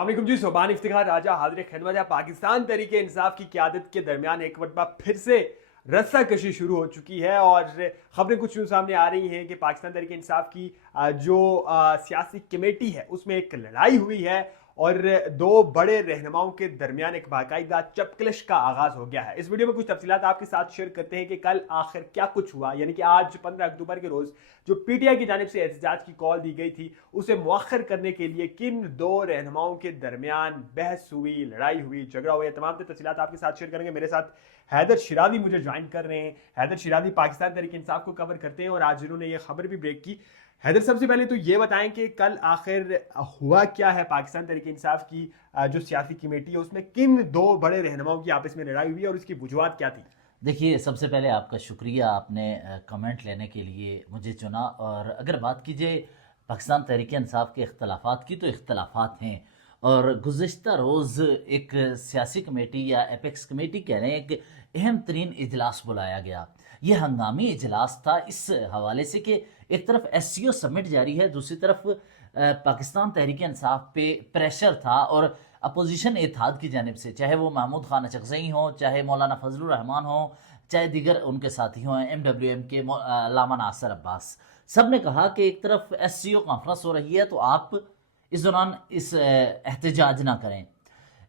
अस्सलामुअलैकुम जी। सोबान इफ्तिखार राजा हाजिर खिदमत है। पाकिस्तान तहरीक इंसाफ की क़यादत के दरमियान एक मरतबा फिर से रस्सा कशी शुरू हो चुकी है और खबरें कुछ यूँ सामने आ रही हैं कि पाकिस्तान तहरीक इंसाफ की जो सियासी कमेटी है उसमें एक लड़ाई हुई है और दो बड़े रहनुमाओं के दरमियान एक बाकायदा चपकलिश का आगाज हो गया है। इस वीडियो में कुछ तफसीलात आपके साथ शेयर करते हैं कि कल आखिर क्या कुछ हुआ, यानी कि आज 15 अक्टूबर के रोज जो पीटीआई की जानिब से एहतजाज की कॉल दी गई थी उसे मुअख्खर करने के लिए किन दो रहनुमाओं के दरमियान बहस हुई, लड़ाई हुई, झगड़ा हुआ, तमाम तफसीलात आपके साथ शेयर करेंगे। मेरे साथ हैदर शिरादी मुझे ज्वाइन कर रहे हैं। हैदर शिरादी पाकिस्तान तहरीक इंसाफ को कवर करते हैं और आज इन्होंने ये खबर भी ब्रेक की। हैदर, सबसे पहले तो ये बताएं कि कल आखिर हुआ क्या है पाकिस्तान तहरीक इंसाफ की जो सियासी कमेटी है उसमें किन दो बड़े रहनुमाओं की आपस में लड़ाई हुई और उसकी वजूहात क्या थी? देखिए, सबसे पहले आपका शुक्रिया, आपने कमेंट लेने के लिए मुझे चुना। और अगर बात कीजिए पाकिस्तान तहरीक इंसाफ के इख्तलाफात की, तो इख्तलाफात हैं। और गुज़िश्ता रोज़ एक सियासी कमेटी या एपेक्स कमेटी कह रहे हैं एक अहम तरीन इजलास बुलाया गया। ये हंगामी इजलास था इस हवाले से कि एक तरफ SCO समिट जारी है, दूसरी तरफ पाकिस्तान तहरीक इंसाफ पे प्रेशर था और अपोजिशन इत्तेहाद की जानिब से, चाहे वो महमूद खान अचकज़ई हों, चाहे मौलाना फजलुर रहमान हों, चाहे दीगर उनके साथी हों, MWM के अल्लामा नासिर अब्बास, सब ने कहा कि एक तरफ SCO कॉन्फ्रेंस हो रही है तो आप इस दौरान इस एहतजाज ना करें।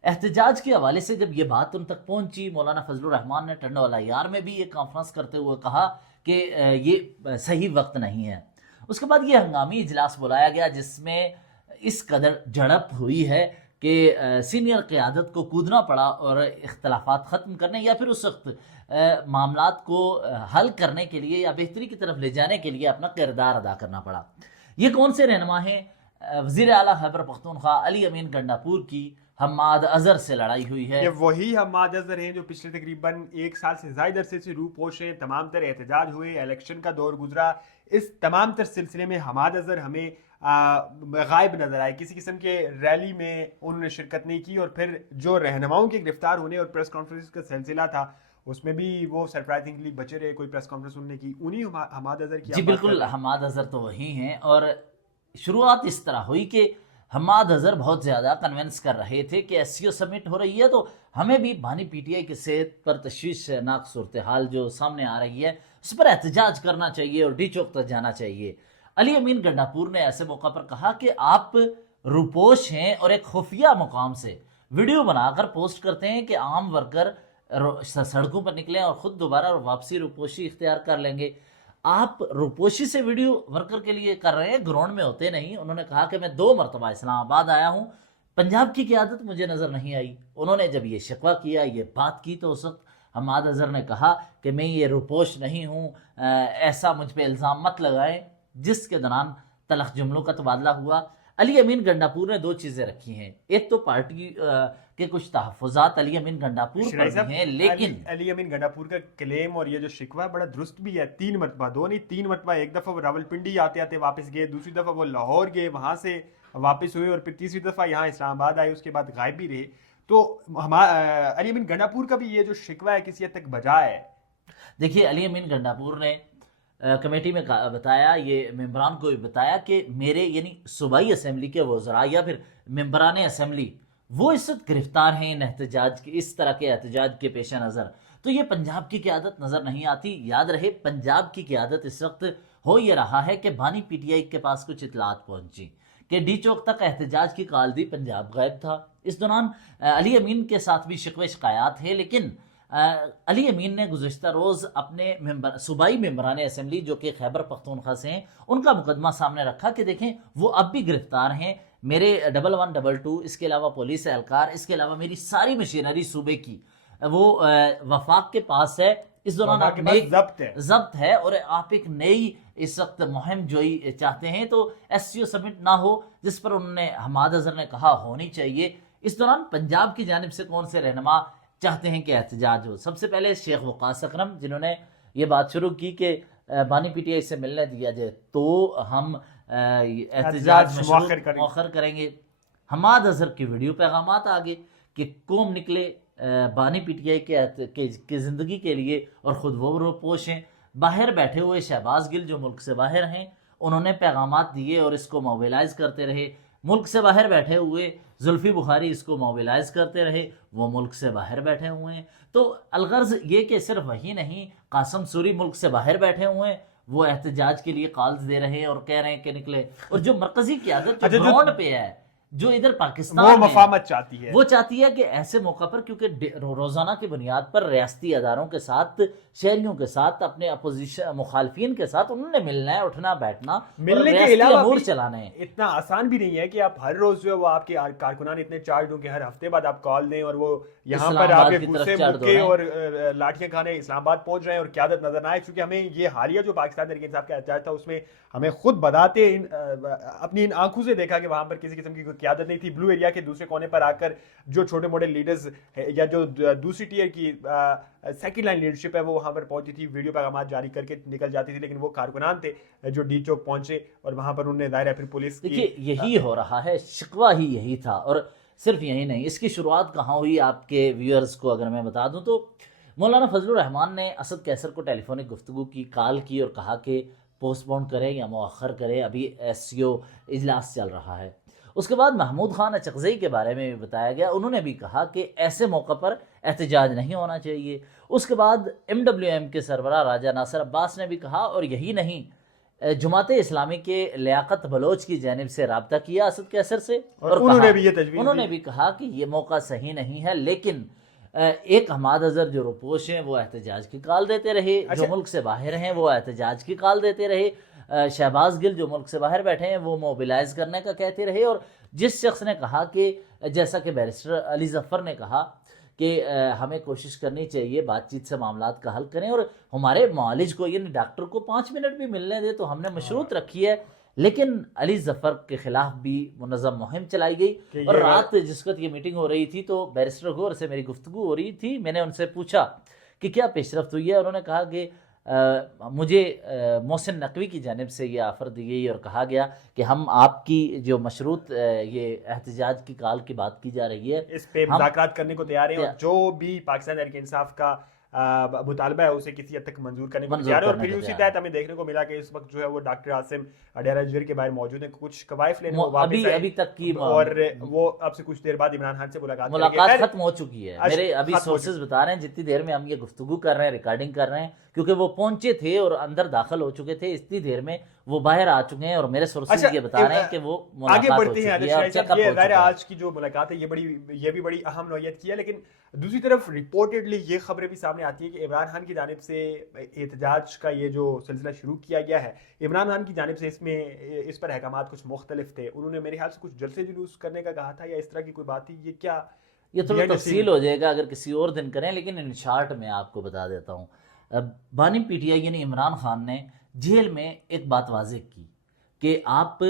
एहतजाज के हवाले से जब ये बात उन तक पहुंची, मौलाना फजलुर रहमान ने टंडो वाला यार में भी ये कॉन्फ्रेंस करते हुए कहा कि ये सही वक्त नहीं है। उसके बाद ये हंगामी इजलास बुलाया गया जिसमें इस कदर झड़प हुई है कि सीनियर क़यादत को कूदना पड़ा और इख्तलाफात ख़त्म करने या फिर उस वक्त मामलात को हल करने के लिए या बेहतरी की तरफ ले जाने के लिए अपना किरदार अदा करना पड़ा। ये कौन से रहनुमा हैं? वज़ीर आला खैबर पख्तूनख्वा अली अमीन गंडापुर की हम्माद अजहर से लड़ाई हुई है। ये वही हम्माद अजहर हैं जो पिछले तकरीबन एक साल से ज़ायद अरसे से रूपोश हैं। तमाम तर एहतजाज हुए, इलेक्शन का दौर गुजरा, इस तमाम तर सिलसिले में हम्माद अजहर हमें गायब नजर आए। किसी किस्म के रैली में उन्होंने शिरकत नहीं की और फिर जो रहनुमाओं के गिरफ्तार होने और प्रेस कॉन्फ्रेंस का सिलसिला था उसमें भी वो सरप्राइजिंगली बचे रहे, कोई प्रेस कॉन्फ्रेंस उन्होंने की। उन्हीं हम्माद अजहर की जी बिल्कुल, हम्माद अजहर तो वही हैं। और शुरुआत इस तरह हुई कि हम्माद अजहर बहुत ज़्यादा कन्विंस कर रहे थे कि SCO समिट हो रही है तो हमें भी बानी PTI की सेहत पर तशवीशनाक सूरत हाल जो सामने आ रही है उस पर एहतजाज करना चाहिए और डी चौक तक जाना चाहिए। अली अमीन गंडापुर ने ऐसे मौका पर कहा कि आप रूपोश हैं और एक खुफिया मुकाम से वीडियो बनाकर पोस्ट करते हैं कि आम वर्कर सड़कों पर निकलें और ख़ुद दोबारा वापसी रूपोशी इख्तियार कर लेंगे। आप रूपोशी से वीडियो वर्कर के लिए कर रहे हैं, ग्राउंड में होते नहीं। उन्होंने कहा कि मैं 2 मरतबा इस्लामाबाद आया हूँ, पंजाब की क़यादत मुझे नज़र नहीं आई। उन्होंने जब ये शिकवा किया, ये बात की, तो उस वक्त हम्माद अजहर ने कहा कि मैं ये रूपोश नहीं हूँ, ऐसा मुझ पर इल्ज़ाम मत लगाएं, जिसके दौरान तलख जुमलों का तबादला हुआ। अली अमीन गंडापुर ने 2 चीज़ें रखी हैं। एक तो पार्टी के कुछ तहफ़्फ़ुज़ात अली अमीन गंडापुर पर हैं, लेकिन अली अमीन गंडापुर का क्लेम और ये जो शिकवा बड़ा दुरुस्त भी है। 3 मरतबा, 2 नहीं 3 मरतबा, एक दफ़ा वो रावलपिंडी आते आते वापस गए, दूसरी दफ़ा वो लाहौर गए, वहाँ से वापस हुए और फिर तीसरी दफ़ा यहाँ इस्लामाबाद आए, उसके बाद गायब भी रहे। तो अली अमीन गंडापुर का भी ये जो शिकवा है किसी हद तक बजा है। देखिए, अली अमीन गंडापुर ने कमेटी में बताया, ये मेंबरान को भी बताया कि मेरे यानी सूबाई असम्बली के वज़रा या फिर मेंबरान असम्बली वो इस वक्त गिरफ्तार हैं इन एहतजाज के, इस तरह के एहतजाज के पेश नज़र। तो ये पंजाब की क़यादत नज़र नहीं आती। याद रहे, पंजाब की क़यादत इस वक्त हो ये रहा है कि बानी PTI के पास कुछ इतलात पहुंची कि डी चौक तक एहतजाज की कॉल दी, पंजाब गायब था। इस दौरान अली अमीन के साथ भी शिकवे शिकायत है, लेकिन अली अमीन ने गुज़श्ता रोज़ अपने सूबाई मेंबरान असम्बली जो कि खैबर पख्तूनख्वा से हैं उनका मुकदमा सामने रखा कि देखें वो अब भी गिरफ्तार हैं। मेरे 1122, इसके अलावा पुलिस एहलकार, इसके अलावा मेरी सारी मशीनरी सूबे की वो वफाक के पास है। इस दौरान आप जब्त है और आप एक नई इस वक्त मुहिम जोई चाहते हैं तो SCO समिट ना हो, जिस पर उन्होंने हम्माद अजहर ने कहा होनी चाहिए। इस दौरान पंजाब की जानिब से कौन से रहनुमा चाहते हैं कि एहतजाज हो? सबसे पहले शेख वक़ास अकरम, जिन्होंने ये बात शुरू की कि बानी PTI से मिलने दिया जाए तो हम एहतजाज मौखर करेंगे। हम्माद अजहर के वीडियो पैगामात आ गए कि कौम निकले बानी PTI के ज़िंदगी के लिए और ख़ुद वो रूपोश हैं। बाहर बैठे हुए शहबाज गिल जो मुल्क से बाहर हैं, उन्होंने पैगामात दिए और इसको मोबिलाइज करते रहे। मुल्क से बाहर बैठे हुए زلفی بخاری اس کو موبلائز کرتے رہے، وہ ملک سے باہر بیٹھے ہوئے ہیں. تو الغرض یہ کہ صرف وہی نہیں، قاسم سوری ملک سے باہر بیٹھے ہوئے ہیں، وہ احتجاج کے لیے کالز دے رہے ہیں اور کہہ رہے ہیں کہ نکلے. اور جو مرکزی قیادت جو گراؤنڈ پہ ہے، جو ادھر پاکستان وہ میں مفاہمت چاہتی ہے، وہ چاہتی ہے کہ ایسے موقع پر، کیونکہ روزانہ کی بنیاد پر ریاستی اداروں کے ساتھ، شہریوں کے ساتھ، اپنے اپوزیشن مخالفین کے ساتھ انہوں نے ملنا ہے، اٹھنا بیٹھنا، ملنے کے ریاستی علاوہ امور بھی چلانے ہیں. اتنا آسان بھی نہیں ہے کہ آپ ہر روز جو ہے وہ آپ کے کارکنان اتنے چارج ہوں کہ ہر ہفتے بعد آپ کال دیں اور وہ یہاں پر اسلام آپ آباد کے کی غصے طرف مکے اور لاٹھیاں کھانے اسلام آباد پہنچ رہے ہیں اور قیادت نظر نہ آئے. چونکہ ہمیں یہ حالیہ جو پاکستان تحریک انصاف کا احتجاج تھا اس میں ہمیں خود بتاتے اپنی ان آنکھوں سے دیکھا کہ وہاں پر کسی قسم کی کوئی قیادت نہیں تھی. بلو ایریا کے دوسرے کونے پر آ کر جو چھوٹے موٹے لیڈرز یا جو دوسری ٹیئر کی سیکنڈ لائن لیڈرشپ ہے وہ وہاں پر پہنچی تھی، ویڈیو پیغامات جاری کر کے نکل جاتی تھی. لیکن وہ کارکنان تھے جو ڈی چوک پہنچے اور وہاں پر انہوں نے ظاہر ہے پھر پولیس کی. دیکھیے یہی ہو رہا ہے، شکوہ ہی یہی تھا. اور صرف یہی نہیں، اس کی شروعات کہاں ہوئی آپ کے ویورز کو اگر میں بتا دوں تو مولانا فضل الرحمان نے اسد کیسر کو ٹیلی فونک گفتگو کی، کال کی اور کہا کہ پوسٹ پون کرے یا مؤخر کرے، ابھی ایس سی او اجلاس چل رہا ہے. اس کے بعد محمود خان اچکزئی کے بارے میں بھی بتایا گیا، انہوں نے بھی کہا کہ ایسے موقع پر احتجاج نہیں ہونا چاہیے. اس کے بعد ایم کے سربراہ راجہ ناصر عباس نے بھی کہا، اور یہی نہیں، جماعت اسلامی کے لیاقت بلوچ کی جانب سے رابطہ کیا اسد کیسر سے، اور انہوں نے بھی یہ تجویز انہوں نے بھی کہا کہ یہ موقع صحیح نہیں ہے. لیکن ایک حماد اظہر جو روپوش ہیں وہ احتجاج کی کال دیتے رہے، جو ملک سے باہر ہیں وہ احتجاج کی کال دیتے رہے، شہباز گل جو ملک سے باہر بیٹھے ہیں وہ موبلائز کرنے کا کہتے رہے. اور جس شخص نے کہا کہ جیسا کہ بیرسٹر علی ظفر نے کہا کہ ہمیں کوشش کرنی چاہیے بات چیت سے معاملات کا حل کریں، اور ہمارے معالج کو یعنی ڈاکٹر کو 5 منٹ بھی ملنے دے، تو ہم نے مشروط رکھی ہے. لیکن علی ظفر کے خلاف بھی منظم مہم چلائی گئی. اور رات جس وقت یہ میٹنگ ہو رہی تھی تو بیرسٹر غور سے میری گفتگو ہو رہی تھی، میں نے ان سے پوچھا کہ کیا پیش رفت ہوئی ہے. انہوں نے کہا کہ مجھے محسن نقوی کی جانب سے یہ آفر دی گئی اور کہا گیا کہ ہم آپ کی جو مشروط یہ احتجاج کی کال کی بات کی جا رہی ہے اس پہ مذاکرات کرنے کو تیار ہیں، اور جو بھی پاکستان تحریک انصاف کا مطالبہ ہے اسے کسی حد تک منظور کرنے کو تیار ہے. اور پھر اسی تحت ہمیں دیکھنے کو ملا کہ اس وقت جو ہے وہ ڈاکٹر عاصم اڈیرہ جیر کے باہر موجود ہیں، کچھ قوائف لینے واپس ابھی تک کی، اور وہ اب سے کچھ دیر بعد عمران خان سے ملاقات ختم ہو چکی ہے. میرے ابھی سورسز بتا رہے ہیں جتنی دیر میں ہم یہ گفتگو کر رہے ہیں، ریکارڈنگ کر رہے ہیں، کیونکہ وہ پہنچے تھے اور اندر داخل ہو چکے تھے، اتنی دیر میں وہ باہر آ چکے ہیں. اور میرے سورسز یہ بتا رہے ہیں کہ وہ آگے بڑھتے ہیں. ہیں. آج کی جو ملاقات ہے یہ بھی بڑی اہم نوعیت کی ہے. لیکن دوسری طرف رپورٹڈلی یہ خبریں بھی سامنے آتی ہیں کہ عمران خان کی جانب سے احتجاج کا یہ جو سلسلہ شروع کیا گیا ہے، عمران خان کی جانب سے اس پر احکامات کچھ مختلف تھے. انہوں نے میرے خیال سے کچھ جلسے جلوس کرنے کا کہا تھا یا اس طرح کی کوئی بات تھی. یہ کیا، یہ تھوڑا تفصیل ہو جائے گا اگر کسی اور دن کریں، لیکن ان شارٹ میں آپ کو بتا دیتا ہوں. بانی پی ٹی آئی یعنی عمران خان نے جیل میں ایک بات واضح کی کہ آپ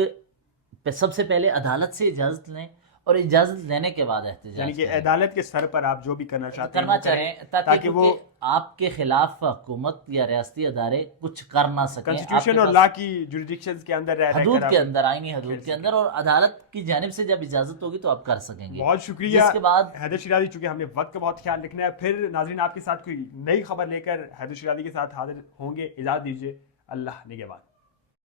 سب سے پہلے عدالت سے اجازت لیں اور اجازت لینے کے بعد احتجاج، یعنی کہ عدالت کے سر پر آپ جو بھی کرنا چاہتے ہیں تاکہ وہ آپ کے خلاف حکومت یا ریاستی ادارے کچھ کر نہ سکیں، کنسٹیٹیوشن اور لا کی جوریڈکشنز کے اندر رہ حدود کے اندر، آئینی حدود کے اندر، اور عدالت کی جانب سے جب اجازت ہوگی تو آپ کر سکیں گے. بہت شکریہ. اس کے بعد حیدر شیرازی، چونکہ ہم نے وقت کا بہت خیال رکھنا ہے، پھر ناظرین آپ کے ساتھ کوئی نئی خبر لے کر حیدر شیرازی کے ساتھ حاضر ہوں گے. اجازت دیجیے، اللہ نگہبان.